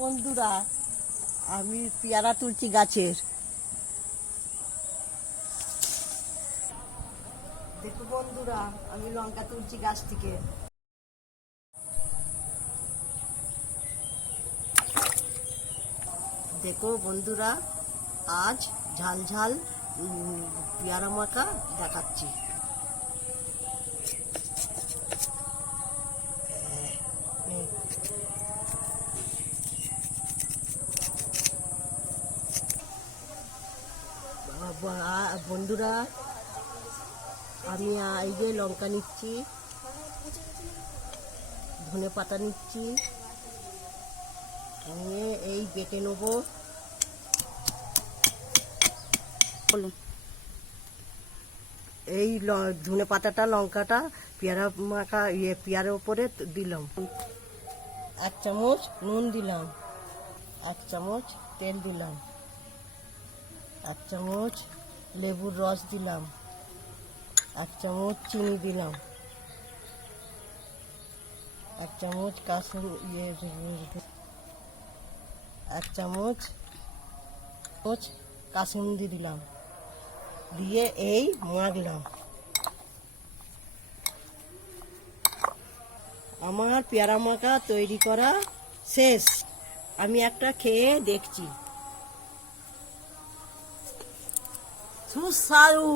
বন্ধুরা, আমি পেয়ারা তুলছি গাছের। দেখো বন্ধুরা, আমি লঙ্কা তুলছি গাছ থেকে। দেখো বন্ধুরা, আজ ঝাল ঝাল পেয়ারা মাখা দেখাচ্ছি। বন্ধুরা, আমি এই যে লঙ্কা নিচ্ছি, ধনে পাতা নিচ্ছি, নিয়ে এই বেটে নেবো। এই ধনে পাতাটা লঙ্কাটা পেয়ারা মাখা পেয়ারার উপরে দিলাম। 1 চামচ নুন দিলাম, 1 চামচ তেল দিলাম, 1 চামচ লেবুর রস দিলাম, 1 চামচ চিনি দিলাম, 1 চামচ কাসুন্দি 1 চামচ কাসুন্দি দিলাম, দিয়ে এই মাখলাম। আমার পেয়ারা মাখা তৈরি করা শেষ। আমি একটা খেয়ে দেখছি। সুস্বাদু।